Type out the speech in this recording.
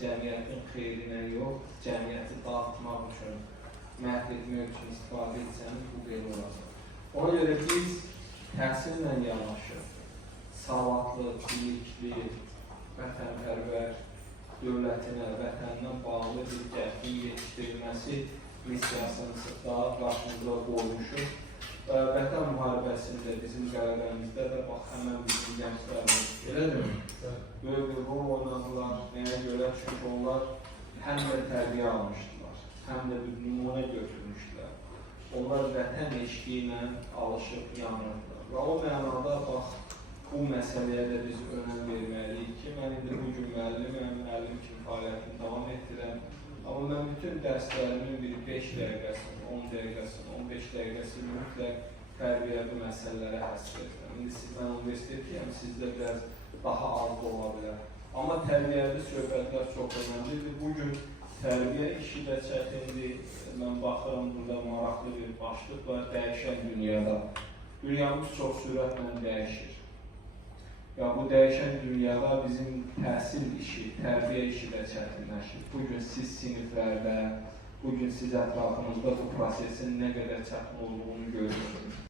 cəmiyyətin xeyrinə yox, cəmiyyəti dağıtmaq üçün, məhv etmək üçün istifadə etsəniz, bu belə olacaq. Ona görə biz təhsillə yanaşı, savadlı, bilikli, vətənpərvər, dövlətinə, vətəninə bağlı bir gəncin yetişdirilməsi missiyasını da qarşımıza qoymuşuq. Vətən müharibəsində bizim qələbəmizdə də bax, həmən bizim gənclərimiz, elədir mi? Böyük bir rol oynadılar, nəyə görə? Çünki onlar həm də tərbiyə almışdılar, həm də bir nümunə götürmüşdülər. Onlar vətən eşqi ilə alışıb yanırdılar. Və o mənada bax, bu məsələyə də biz önəm verməliyik ki, mən indi bugün müəlliməm, müəllim kimi fəaliyyətimi davam etdirəm. Amma mən bütün dərslərimin bir 5 dəqiqəsini, 10 dəqiqəsini, 15 dəqiqəsini mütləq tərbiyəvi məsələlərə həsr edirəm. İndi mən universitetiyəm, sizdə biraz daha az da ola bilər. Amma tərbiyəvi söhbətlər çox önəmlidir. Bugün tərbiyə işi də çətindir. Mən baxıram, burada maraqlı bir başlıq var, dəyişən dünyada. Dünyamız çox sürətlə dəyişir. Ya bu dəyişən dünyada bizim təhsil işi, tərbiyə işi də çətinləşir. Bugün siz siniflərdə, bugün siz ətrafınızda bu prosesin nə qədər çətin olduğunu görürsünüz.